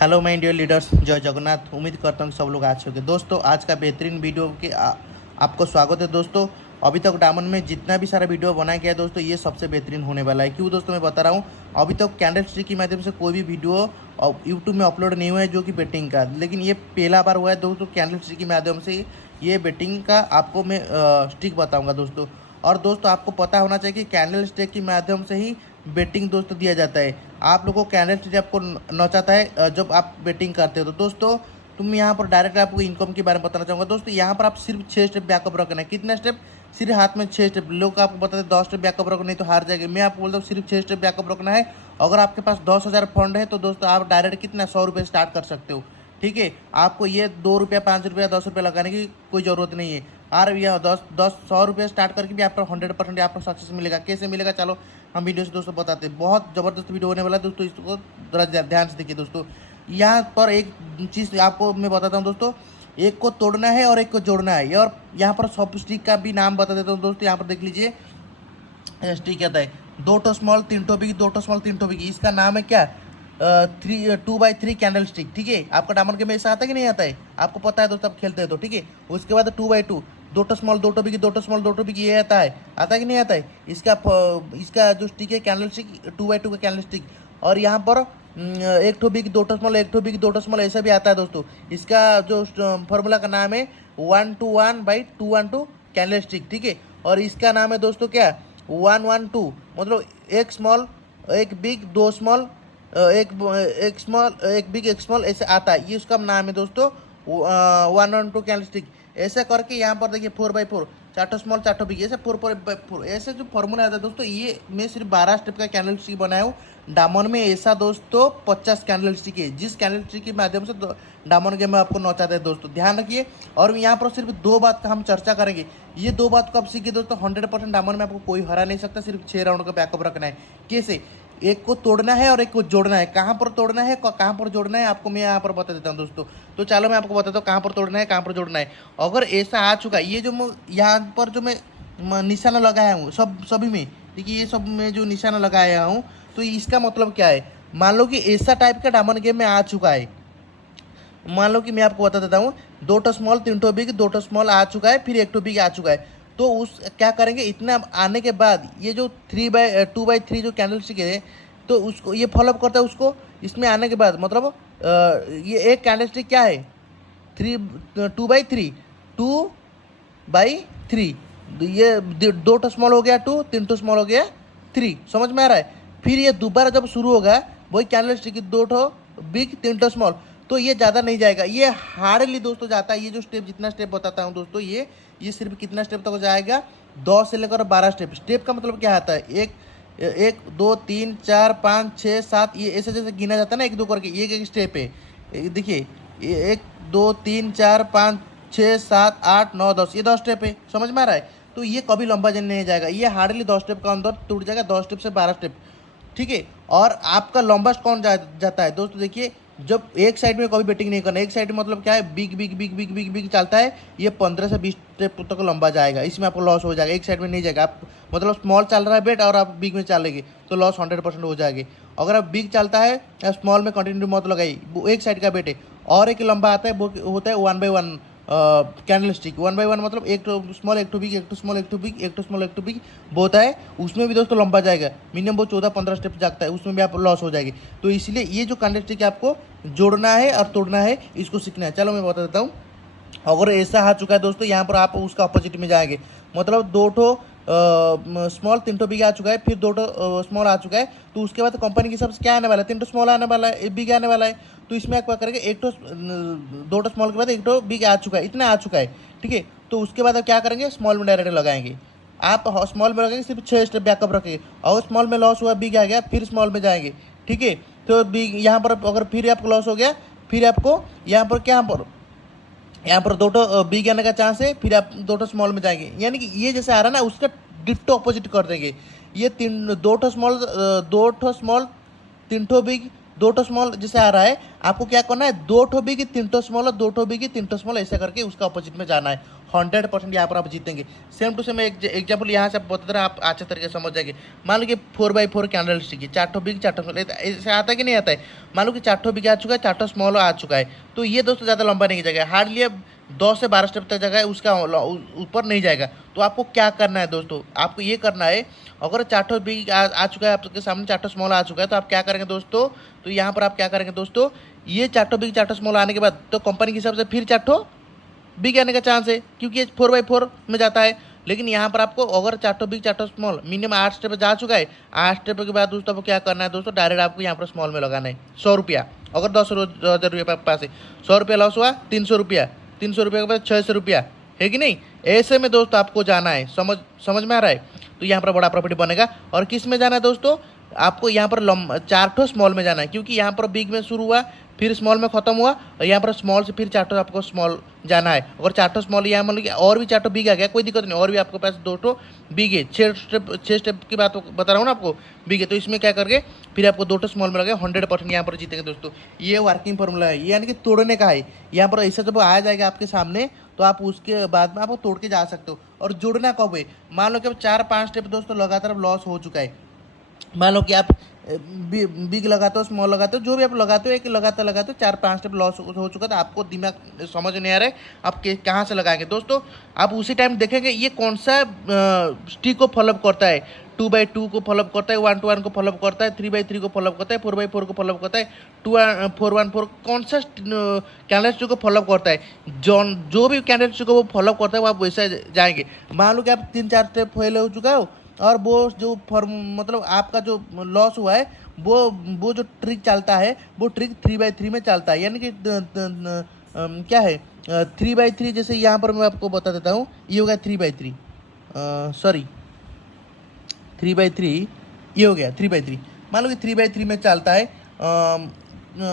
Hello my dear leaders, जय जगन्नाथ। उम्मीद करता हूँ कि सब लोग आज होंगे। दोस्तों आज का बेहतरीन वीडियो के आपको स्वागत है। दोस्तों अभी तक डायमंड में जितना भी सारा वीडियो बनाया गया है दोस्तों, ये सबसे बेहतरीन होने वाला है। क्यों दोस्तों मैं बता रहा हूँ, अभी तक कैंडल स्टिक के माध्यम से कोई भी वीडियो यूट्यूब में अपलोड नहीं हुआ है जो कि बेटिंग का, लेकिन ये पहला बार हुआ है दोस्तों। कैंडल स्टिक के माध्यम से ये बेटिंग का आपको मैं स्टिक बताऊँगा दोस्तों। और दोस्तों आपको पता होना चाहिए कि कैंडल स्टिक के माध्यम से ही बेटिंग दोस्तों दिया जाता है। आप लोगों को कैंडल स्टिक आपको नचाता है जब आप बेटिंग करते हो। तो दोस्तों तुम यहाँ पर डायरेक्ट आपको इनकम के बारे में बताना चाहूँगा। दोस्तों यहाँ पर आप सिर्फ 6 स्टेप बैकअप रखना है। कितना स्टेप? सिर्फ हाथ में 6 स्टेप। लोग आपको बताते 10 स्टेप बैकअप रखना, नहीं तो हार जाएंगे। मैं आपको बोलता हूँ सिर्फ 6 स्टेप बैकअप रखना है। अगर आपके पास 10,000 फंड है तो दोस्तों आप डायरेक्ट कितना 100 रुपये स्टार्ट कर सकते हो। ठीक है, आपको ये 2 रुपया 5 रुपया 10 रुपया लगाने की कोई ज़रूरत नहीं है। और यह 100 रुपये स्टार्ट करके भी आपको 100% आपको सक्सेस मिलेगा। कैसे मिलेगा चलो हम वीडियो से दोस्तों बताते हैं। बहुत ज़बरदस्त वीडियो होने वाला है दोस्तों, इसको जरा ध्यान से देखिए दोस्तों। यहाँ पर एक चीज़ आपको मैं बताता हूँ दोस्तों, एक को तोड़ना है और एक को जोड़ना है। और यहाँ पर सब स्टिक का भी नाम बता देता हूँ दोस्तों। यहाँ पर देख लीजिए स्टिक कहता है 2 स्मॉल 3 बिग, 2 स्मॉल 3 बिग। इसका नाम है क्या? 2x3 candle stick. ठीक है, आपका डायमंड गेम में ऐसा आता है कि नहीं आता है? आपको पता है दोस्तों, आप खेलते हैं तो। ठीक है, उसके बाद 2x2 2 small 2 big, 2 small 2 big, ये आता है कि नहीं आता है? इसका जो स्टिक है कैंडल स्टिक 2x2 का कैंडल स्टिक। और यहाँ पर 1 बिग 2 स्मॉल 1 बिग 2 स्मॉल ऐसा भी आता है दोस्तों। इसका जो फॉर्मूला का नाम है 1-1/212 कैंडल स्टिक। ठीक है, और इसका नाम है दोस्तों क्या? 1-1-2, मतलब एक स्मॉल एक बिग 2 स्मॉल एक स्मॉल एक बिग एक स्मॉल ऐसे आता है। ये उसका नाम है दोस्तों 1-1-2 कैंडल स्टिक। ऐसा करके यहाँ पर देखिए 4x4 4 स्मॉल 4 बिग, ऐसे 4x4 ऐसे जो फॉर्मूला आता है दोस्तों। ये मैं सिर्फ 12 स्टेप का कैंडल स्टिक बनाया हूँ। डायमंड में ऐसा दोस्तों 50 कैंडल स्टिक है, जिस कैंडल स्टिक के माध्यम से डायमंड गेम में आपको नौचाते हैं दोस्तों। ध्यान रखिए। और यहाँ पर सिर्फ 2 बात का हम चर्चा करेंगे। ये 2 बात को आप सीखिए दोस्तों। 100% डायमंड में आपको कोई हरा नहीं सकता। सिर्फ 6 राउंड का बैकअप रखना है। कैसे? एक को तोड़ना है और एक को जोड़ना है। कहाँ पर तोड़ना है कहाँ पर जोड़ना है आपको मैं यहाँ पर बता देता हूँ दोस्तों। तो चलो मैं आपको बताता हूँ कहाँ पर तोड़ना है कहाँ पर जोड़ना है। अगर ऐसा आ चुका है, ये जो यहाँ पर जो मैं निशाना लगाया हूँ सभी में, देखिए ये सब में जो निशाना लगाया हूँ, तो इसका मतलब क्या है? मान लो कि ऐसा टाइप का डायमंड गेम में आ चुका है। मान लो कि मैं आपको बता देता हूँ 2 स्मॉल 3 बिग 2 स्मॉल आ चुका है, फिर 1 बिग आ चुका है। तो उस क्या करेंगे, इतना आने के बाद ये जो 2x3 जो कैंडल स्टिक है, तो उसको ये फॉलोअप करता है उसको। इसमें आने के बाद मतलब ये एक कैंडल स्टिक क्या है? 2x3 2x3, ये 2 स्मॉल हो गया 2, 3 स्मॉल हो गया 3। समझ में आ रहा है? फिर ये दोबारा जब शुरू होगा वही कैंडल स्टिक 2 बिग 3 स्मॉल, तो ये ज़्यादा नहीं जाएगा। ये हार्डली दोस्तों जाता है। ये जो स्टेप जितना स्टेप बताता हूँ दोस्तों, ये सिर्फ कितना स्टेप तक जाएगा? 10 से लेकर 12 स्टेप। स्टेप का मतलब क्या आता है? 1 2 3 4 5 6 7, ये ऐसे जैसे गिना जाता है ना 1 2 करके, ये एक स्टेप है। देखिए 1 2 3 4 5 6 7 8 9 10, ये 10 स्टेप है। समझ में आ रहा है? तो ये कभी लंबा जन नहीं जाएगा। ये हार्डली 10 स्टेप का अंदर टूट जाएगा, 10 स्टेप से 12 स्टेप। ठीक है, और आपका लंबा कौन जाता है दोस्तों? देखिए जब एक साइड में कभी बेटिंग नहीं करना। एक साइड में मतलब क्या है? Big big big big big big चलता है। ये 15 से 20 स्टेप तक लंबा जाएगा। इसमें आपको लॉस हो जाएगा। एक साइड में नहीं जाएगा। आप मतलब स्मॉल चल रहा है बेट और आप बिग में चलेंगे तो लॉस 100% हो जाएगी। अगर आप बिग चलता है या स्मॉल में कंटिन्यू मत लगाई, वो एक साइड का बेट है। और एक लंबा आता है, वो होता है 1/1 कैंडल स्टिक। 1/1 मतलब 1 small 1 big 1 small 1 big 1 small 1 big होता है। उसमें भी दोस्तों लंबा जाएगा, मिनिमम वो 14-15 स्टेप जाता है। उसमें भी आप लॉस हो जाएगी। तो इसलिए ये जो कैंडल स्टिक आपको जोड़ना है और तोड़ना है, इसको सीखना है। चलो मैं बता देता हूँ। अगर ऐसा आ चुका है दोस्तों, यहाँ पर आप उसका अपोजिट में जाएंगे। मतलब 2 स्मॉल 3 बिग आ चुका है, फिर 2 स्मॉल आ चुका है, तो उसके बाद कंपनी की सबसे क्या आने वाला है? 3 स्मॉल आने वाला है, 1 बिग आने वाला है। तो इसमें आप क्या करेंगे? 2 स्मॉल के बाद 1 बिग आ चुका है, इतना आ चुका है। ठीक है, तो उसके बाद आप क्या करेंगे? स्मॉल में डायरेक्ट लगाएंगे। आप स्मॉल में लगाएंगे, सिर्फ 6 स्टेप बैकअप रखेंगे। और स्मॉल में लॉस हुआ, बिग आ गया, फिर स्मॉल में जाएंगे। ठीक है, तो बिग यहाँ पर अगर फिर आपको लॉस हो गया, फिर आपको यहाँ पर 2 बिग आने का चांस है, फिर आप 2 स्मॉल में जाएंगे। यानी कि ये जैसे आ रहा है ना, उसका डिट्टो अपोजिट कर देंगे। ये 2 स्मॉल 3 बिग दो ठो स्मॉल जैसे आ रहा है, आपको क्या करना है, दो ठो बिग 3 ठो स्मॉल और 2 ठो बिग 3 ठो स्मॉल, ऐसा करके उसका अपोजिट में जाना है। 100% यहाँ पर आप जीतेंगे। सेम टू सेम एक एग्जाम्पल यहाँ से आप बता रहे, आप अच्छे तरीके से समझ जाएंगे। मान लो कि 4x4 कैंडल स्टिक है, 4 ठो बिग 4 ठो स्मॉल, ऐसे आता है कि नहीं आता है। मान लो कि 4 ठो बिग आ चुका है, 4 ठो स्मॉल आ चुका है, तो ये दोस्तों ज़्यादा लंबा नहीं जाएगा, हार्डली 10 से 12 स्टेप तक जगह है, उसका ऊपर नहीं जाएगा। तो आपको क्या करना है दोस्तों, आपको ये करना है, अगर 4 ठो बिग आ चुका है आपके सामने, 4 ठो स्मॉल आ चुका है, तो आप क्या करेंगे दोस्तों, तो यहाँ पर आप क्या करेंगे दोस्तों, ये 4 ठो बिग 4 ठो स्मॉल आने के बाद तो कंपनी के हिसाब से फिर 4 ठो बिग आने का चांस है, क्योंकि ये 4x4 में जाता है। लेकिन यहाँ पर आपको अगर 4 ठो बिग 4 ठो स्मॉल मिनिमम 8 स्टेप जा चुका है, 8 स्टेप के बाद दोस्तों आपको क्या करना है दोस्तों, डायरेक्ट आपको यहाँ पर स्मॉल में लगाना है 100 रुपया। अगर 10,000 रुपये पास है, 100 रुपया लॉस हुआ, 300 रुपया, 300 रुपये के बाद 600 रुपया, है कि नहीं। ऐसे में दोस्तों आपको जाना है, समझ में आ रहा है। तो यहाँ पर बड़ा प्रॉफिट बनेगा। और किस में जाना है दोस्तों, आपको यहाँ पर 4 ठो स्मॉल में जाना है, क्योंकि यहाँ पर बिग में शुरू हुआ, फिर स्मॉल में खत्म हुआ, और यहाँ पर स्मॉल से फिर 4 ठो आपको स्मॉल जाना है। अगर 4 ठो स्मॉल यहाँ मान लो कि और भी 4 ठो बिग आ गया, कोई दिक्कत नहीं, और भी आपके पास 2 ठो बिग है, 6 स्टेप की बात बता रहा हूँ ना आपको, बिग है। तो इसमें क्या करके फिर आपको 2 ठो स्मॉल में लगे, 100% यहाँ पर जीतेंगे दोस्तों। ये वर्किंग फॉर्मूला है, यानी कि तोड़ने का है। यहाँ पर ऐसा जब आ जाएगा आपके सामने, तो आप उसके बाद में आप तोड़ के जा सकते हो। और जुड़ना कब है, मान लो कि अब 4-5 स्टेप दोस्तों लगातार लॉस हो चुका है, मान लो कि आप बिग लगाते हो, स्मॉल लगाते हो, जो भी आप लगाते हो, एक लगाते लगाते हो 4-5 स्टेप लॉस हो चुका, तो आपको दिमाग समझ नहीं आ रहा है आप कहाँ से लगाएंगे दोस्तों। आप उसी टाइम देखेंगे ये कौन सा स्टिक को फॉलोअप करता है, 2x2 को फॉलोअप करता है, 1-to-1 को फॉलोअप करता है, 3x3 को फॉलोअप करता है, 4x4 को फॉलोअप करता है, 4-1-4 कौन सा कैंडल स्टिक को फॉलोअप करता है। जो भी कैंडल स्टिक को वो फॉलोअप करता है, वो आप वैसे जाएंगे। मान लो कि आप 3-4 स्टेप फेल हो चुका हो, और वो जो मतलब आपका जो लॉस हुआ है, वो जो ट्रिक चलता है, वो ट्रिक 3x3 में चलता है, यानी कि क्या है 3x3। जैसे यहाँ पर मैं आपको बता देता हूँ, ये हो गया 3x3, सॉरी 3x3, ये हो गया 3x3। मान लो कि 3x3 में चलता है,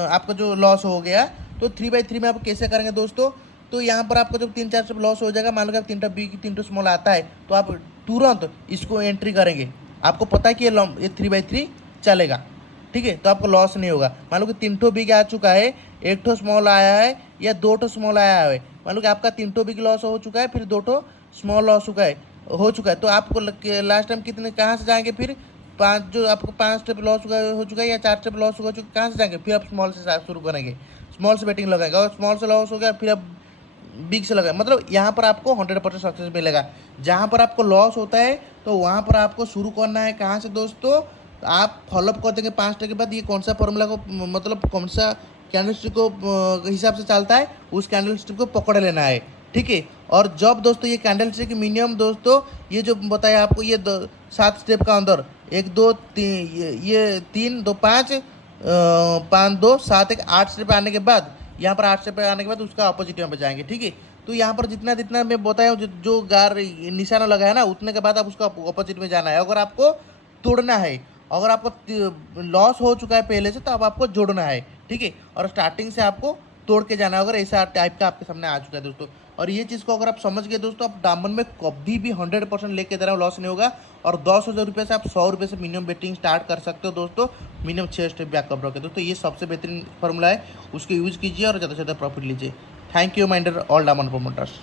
आपका जो लॉस हो गया, तो 3x3 में आप कैसे करेंगे दोस्तों, तो यहाँ पर आपको जब 3-4 स्टेप लॉस हो जाएगा, मान लो कि आप 3 ठो बिग 3 ठो स्मॉल आता है, तो आप तुरंत इसको एंट्री करेंगे। आपको पता है कि ये 3x3 चलेगा, ठीक है, तो आपको लॉस नहीं होगा। मान लो कि 3 ठो बिग आ चुका है, 1 ठो स्मॉल आया है, या 2 ठो स्मॉल आया है, मान लो कि आपका 3 ठो बिग लॉस हो चुका है, फिर 2 ठो स्मॉल लॉस हो चुका है, तो आपको लास्ट टाइम कितने कहाँ से जाएंगे, फिर 5, जो आपको 5 स्टेप लॉस हो चुका है, या 4 स्टेप लॉस हो चुका है, कहाँ से जाएंगे, फिर आप स्मॉल से शुरू करेंगे, स्मॉल से बैटिंग लगाएंगे, और स्मॉल से लॉस हो गया, फिर आप बिग से लगा। मतलब यहाँ पर आपको 100% सक्सेस मिलेगा। जहाँ पर आपको लॉस होता है, तो वहाँ पर आपको शुरू करना है कहाँ से दोस्तों, आप फॉलोअप कर देंगे 5 स्टेप के बाद, ये कौन सा फॉर्मूला को, मतलब कौन सा कैंडल स्टिक को हिसाब से चलता है, उस कैंडल स्टिक को पकड़ लेना है, ठीक है। और जब दोस्तों ये कैंडल स्टिक मिनिमम दोस्तों, ये जो बताया आपको, ये 7 स्टेप का अंदर 1 2 3, ये 3 2 5 5 2 7 1 8 स्टेप आने के बाद, यहाँ पर 8 स्टेप आने के बाद उसका अपोजिट यहाँ पर जाएंगे, ठीक है। तो यहाँ पर जितना मैं बताया हूँ, जो गार निशाना लगाया ना, उतने के बाद आप उसका अपोजिट में जाना है। अगर आपको तोड़ना है, अगर आपको लॉस हो चुका है पहले से, तो अब आपको जोड़ना है, ठीक है। और स्टार्टिंग से आपको तोड़ के जाना है, अगर ऐसा टाइप का आपके सामने आ चुका है दोस्तों। और ये चीज़ को अगर आप समझ गए दोस्तों, आप डायमंड में कभी भी 100% लेके दे रहा हूँ, लॉस नहीं होगा। और 10,000 रुपये से आप 100 रुपये से मिनिमम बेटिंग स्टार्ट कर सकते हो दोस्तों, मिनिमम 6 स्टेप बैकअप रखे दोस्तों। ये सबसे बेहतरीन फॉर्मूला है, उसको यूज़ कीजिए और ज़्यादा से ज़्यादा प्रॉफिट लीजिए। Thank you minder all diamond promoters.